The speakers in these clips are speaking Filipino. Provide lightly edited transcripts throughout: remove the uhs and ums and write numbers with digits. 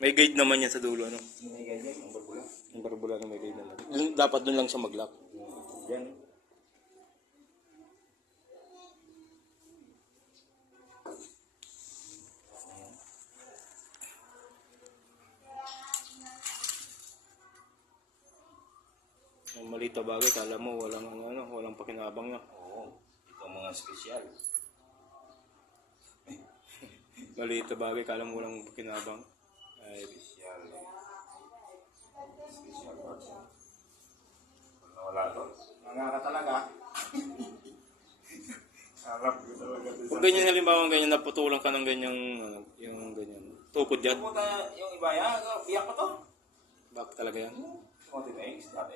May guide naman yan sa dulo, ano? May ganyan, ang barbula. Yung barbula na may guide naman. Dapat dun lang siya mag-lock. Yan. Yung maliit na bagay, kala mo walang pakinabang na. Oo. Ito ang mga special. Maliit na bagay, kala mo walang pakinabang. Ay, Special. Special parts. Kung nawala to, mangaka talaga. Sarap ko talaga. pag ganyan halimbawa ganyan, naputulan ka ng ganyang, yung ganyan. Tukod yan. Pumunta yung iba yan, biyak ko to. Bakit talaga yan? Kunti na yung dati.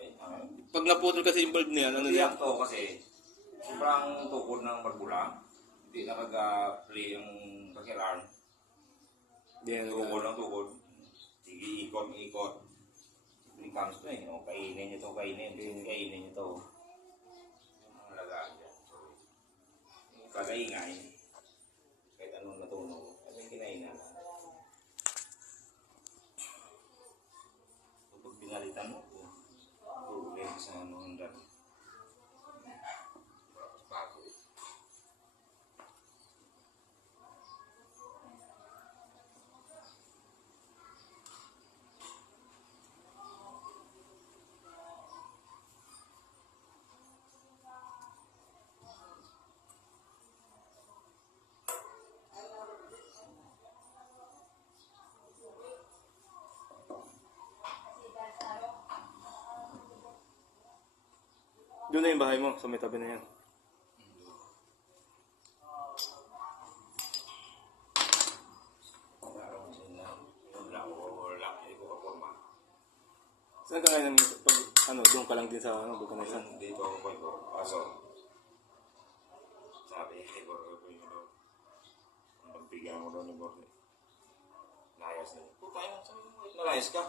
Pag naputol kasi yung bulb na yan, ano na yan? Biyak to kasi sobrang tukod ng barbula. Hindi nakaga-play yung pakialarm. Hindi yan. Tukod ng tukod. Sige, ikot. Free comes to eh. O, kainin nyo to, kainin nyo to. Yung mga lagaan dyan. So, yung kagaingay, kahit anong natunog, ano yung kinainan. So, pag pinalitan mo, tuloy sa anong dati. Bago. Doon na yung bahay mo, sa may tabi na yan. Saan ka ngayon, doon ka lang din sa, vulcanizer? Dito ako po ito. Kaso, sabi, Igor, ko yung daw. Ang pagbigyan mo daw ni Borne. Layas na. Puta yun, sabi mo, nalayas ka.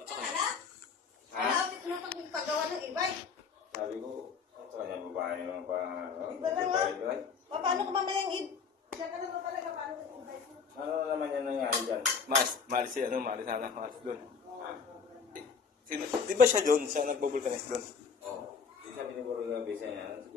At saka yun. Ha? Malapit na pagpagawa ng iba eh. Sabi ko, ito kanya babae naman pa. Iba na nga. Paano ko mamaya yung iba? Diyan ka na ba talaga paano yung iba? Ano naman yan nangyari dyan? Maris sana, Maris doon. Ha? Di ba siya doon? Siya nagbubulkanize doon? Oo. Sabi ni Borne, bisa niya,